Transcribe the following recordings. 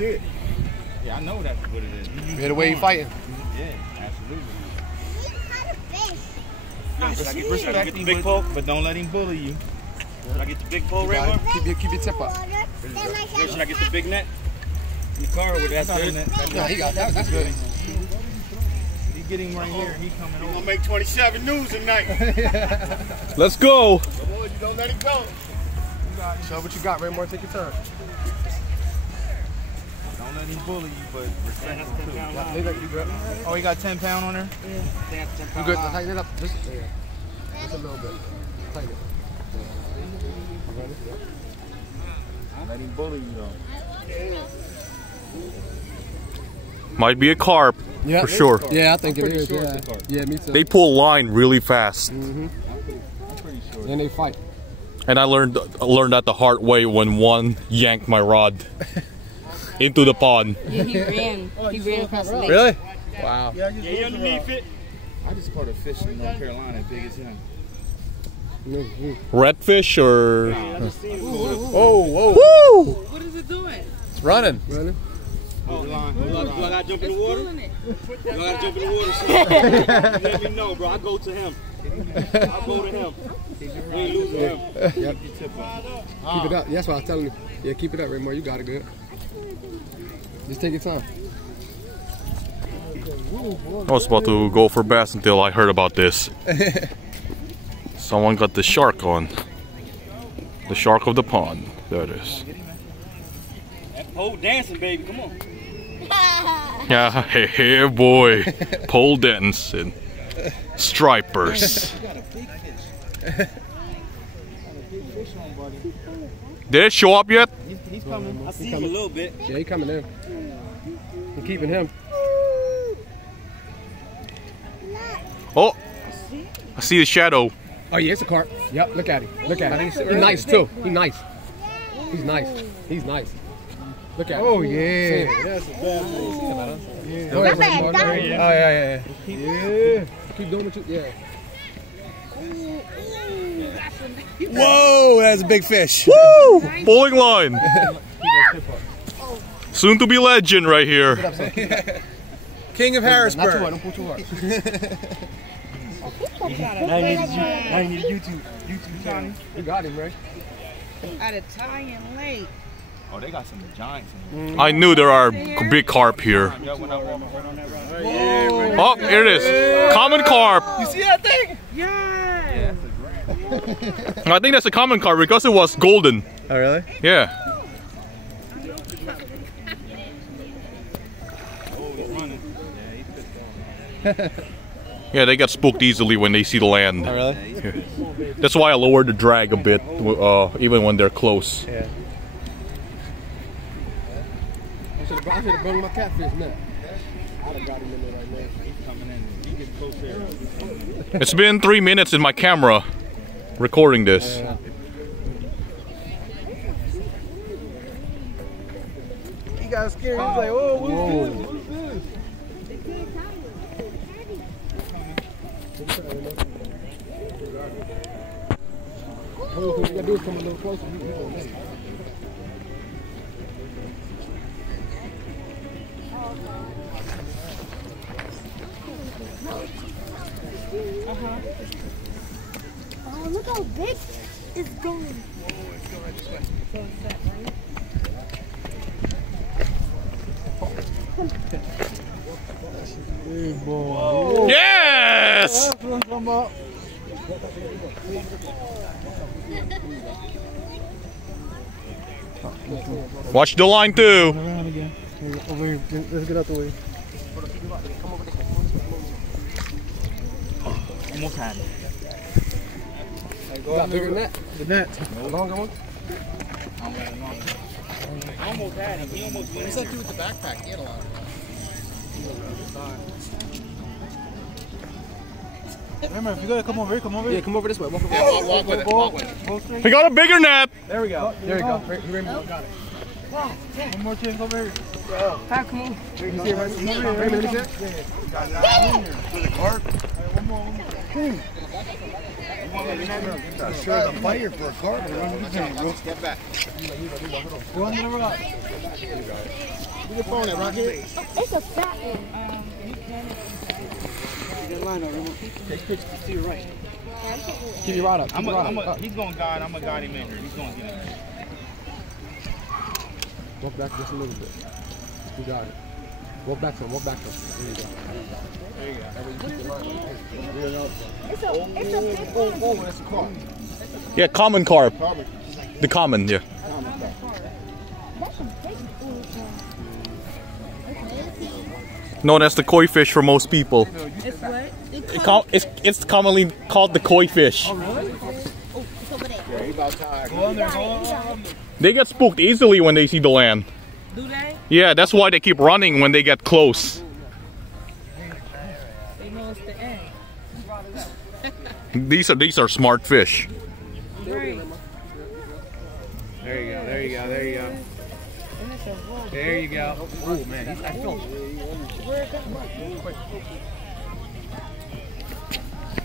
see it. Yeah, I know that's what it is. You hear the way he fighting? Yeah, absolutely. Should I get the big pole? But don't let him bully you. Should I get the big pole, Rainbow? Keep your tip up. Should I get the big net? In the car with that net? No, he got that. That's good. You get him right here. He coming over. We're gonna make 27 news tonight. Let's go. Come on, you don't let him go. Show what you got, Raymore. Take your turn. Don't let him bully you, but respect him too. You good? Oh, he got 10 pound on her? Yeah. You good? Tighten it up. Just a little bit. Tighten it. Don't let him bully you though. Might be a carp, for sure. Yeah, I think it is. Yeah. Yeah, me too. They pull line really fast. I'm pretty sure. And they fight. And I learned that the hard way when one yanked my rod into the pond. Yeah, he ran. He ran across the lake. Really? Wow. Yeah, you underneath it? I just caught a fish in North Carolina as big as him. Redfish or? Oh, whoa. Woo! What is it doing? It's running. Running. Do I gotta jump in the water? Do I gotta jump in the water? So let me know, bro. I go to him. I go to him. We ain't losing him. Yep. Keep it up. That's what I was telling you. Yeah, keep it up, Raymore. You got it good. Just take your time. I was about to go for bass until I heard about this. Someone got the shark on. The shark of the pond. There it is. That pole dancing, baby. Come on. Yeah, hey boy. Pole dancing. Stripers. You got a big fish. Got a big fish on, buddy. Did it show up yet? He's coming. I see him a little bit. Yeah, he coming in. I'm keeping him. Oh, I see the shadow. Oh yeah, it's a carp. Yep, look at him. Look at him. He's nice too. He's nice. He's nice. He's nice. Look at him. Oh yeah. That's a bad one. Yeah. Oh yeah. Yeah. Keep doing what you. Yeah. Whoa, that's a big fish. Woo! Bowling line. Soon to be legend right here. King of Harrisburg. Not too hard. Don't pull too hard. Now you need YouTube channel. You got him, right? At a tie-in lake. Oh, they got some giants in here. I knew there are big carp here. Oh, here it is. Common carp. You see that thing? Yeah. I think that's a common carp because it was golden. Oh, really? Yeah. Yeah, they get spooked easily when they see the land. Oh, really? Yeah. That's why I lowered the drag a bit, even when they're close. Yeah. I should have brought my catfish net. I'd have got him in there right now. He's coming in. He gets close here. It's been 3 minutes in my camera recording this. He got scared. He was like, oh, what is this? What you gotta do is come a little closer. You gonna make it. Oh, look how big it's going. Big boy. Yes! Watch the line too. Around again. Over here. Let's get out the way. Almost had it. You got bigger than that? The net. A longer one? Almost had him. He almost went. What's that dude with the backpack? He had a lot. Remember, if you gotta come over here, come over here. Yeah, come over this way. Walk with it. Walk with it. We got a bigger net. There we go. There you go. Raymond got it. One more chance over here. How come? You see it, Raymond? Raymond, let me see it. For the carp. One more. Sure, I'm fighting for a carp. Step back. Go on the rock. Where's your phone at, Rocky? It's a fat one. Take pictures to your right. Keep your rod up. He's going to guide. I'm going to guide him in here. He's going to get him. Walk back just a little bit. You got it. Walk back to him. Walk back to him. There you go. It's a big one. That's a carp. Yeah, common carp. The common, yeah. That's a big one. No, that's the koi fish for most people. It's what? It's commonly called the koi fish. Oh, it's over there. Yeah, he about tired. Go on there. Go on. They get spooked easily when they see the land. Do they? Yeah, that's why they keep running when they get close. They know it's the end. These are smart fish. Right. There you go. There you go. There you go. There you go. Oh man, I feel.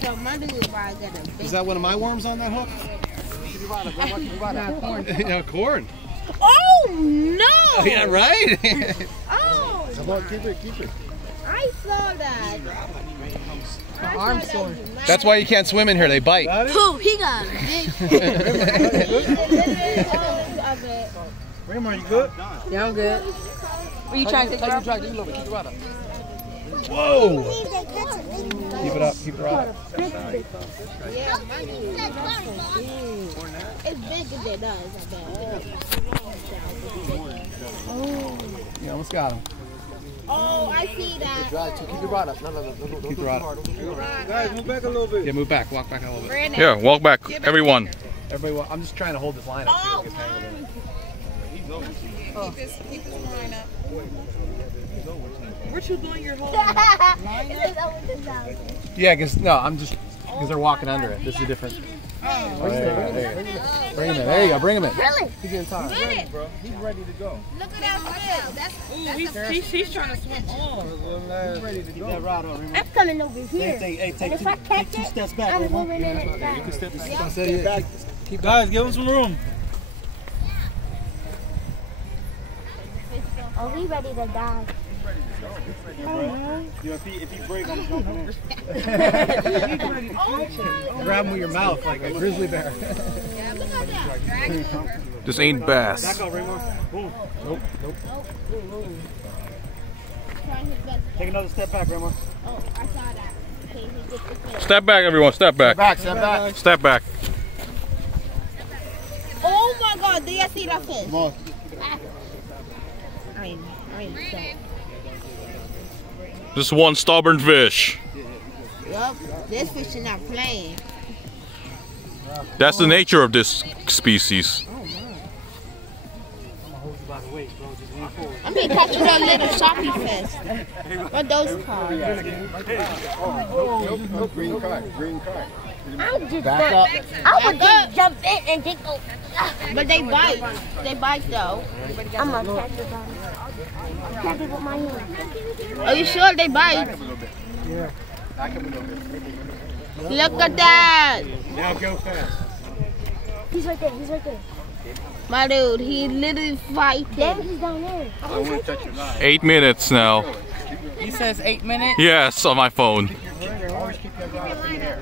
So my dude got a big. Is that one of my worms on that hook? Yeah, corn. Oh no! Oh, yeah, right. Oh, Come on, keep it. I saw that. My arm's sore. That's why you can't swim in here. They bite. Who? He got a big. Raymond, you good? Yeah, I'm good. Were you trying to take it off? Keep your rod up. Whoa! Keep it up. Keep the rod up. Yeah, my dude. It's bigger than us, I bet. You almost got him. Oh, I see that. Keep your rod up. No. Keep the rod up. Guys, move back a little bit. Yeah, move back. Walk back a little bit. Brandon. Yeah, walk back, everyone. Everybody, I'm just trying to hold this line up. Oh, Keep this line up. What you doing your whole Yeah, because they're walking under it. This is different. Oh. Bring him in. There you go. Bring him in. Really? He's getting tired. Good. Bro, he's ready to go. Look at that fish. He's trying to swim on. He's ready to go. That rod on, remember? I'm coming over here. Hey, And take if I catch two it, steps back, I'm Raymond. moving in it back. Step back. Guys, give him some room. Oh, he ready to die. If he break, I'm jumping in. Grab him with your mouth like a grizzly bear. Yeah, look at that. This ain't bass. Back up, Raymond. Boom. Nope. Trying his best. Take another step back, Raymond. Oh, I saw that. Okay, he gets the fish. Step back, everyone. Step back. Step back. Step back. Oh my God, do you see that fish? Come on. I ain't so. Just one stubborn fish. Yup, this fish is not playing. That's the nature of this species. I'm gonna catch you that little sharpie fish. What those called? Nope. Green card. I'll just Back up. I would just jump in and just go. But they bite. They bite though. I'm gonna catch it. Catch it with my hand. Are you sure they bite? Yeah. Look at that. Now go fast. He's right there. My dude, he literally fighting. He's down there. I want to touch your line. 8 minutes now. He says 8 minutes. Yes, on my phone. Always keep that rod up in the air.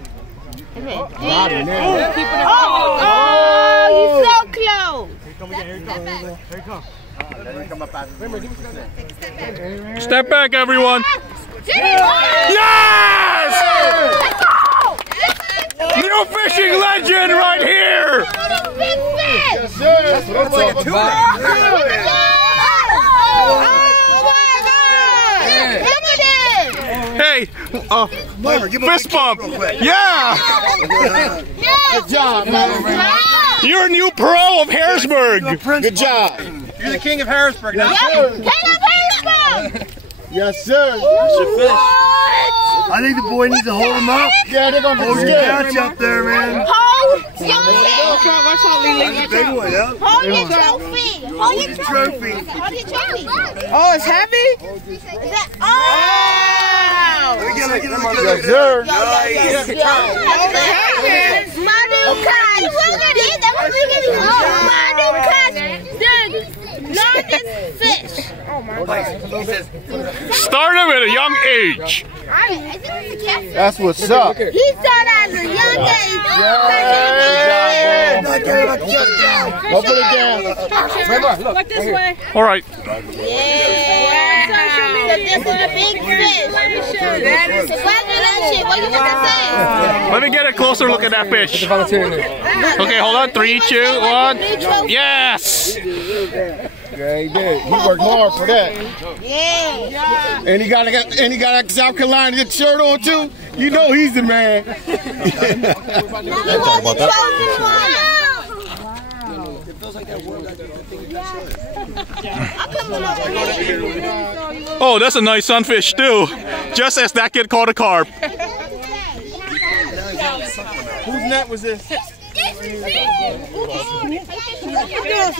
Oh, you're so close. Here he comes. Let him come up out of the river. Step back, everyone. Yes! New fishing legend right here. Big fish! Yes, sir. That's what I'm talking about. Oh my God! Look at it! Hey, fist bump. Yeah. Good job, man. You're a new pro of Harrisburg. Good job. You're the king of Harrisburg now. Yes, sir. I think the boy needs to hold him up. Yeah, they're gonna hold your couch up there, man. Hold your Big one, yeah. Hold your trophy. Hold your trophy. Trophy. Hold your trophy. Oh, it's heavy? Is that, oh! Yes, sir. Largest fish. Started at a young age. That's what's up. He started at a young age. Go put it down. Look this way. All right. Yeah. So this is a big fish. Congratulations. What you want to say? Let me get a closer look at that fish. Okay, hold on. 3, 2, 1. Yes. Yeah, he did. He worked hard for that. Yeah. And he got a South Carolina shirt on too. You know he's the man. He wasn't chosen one. Oh, that's a nice sunfish too. Just as that kid caught a carp. Whose net was this? Sit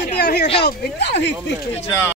down here helping. Good job.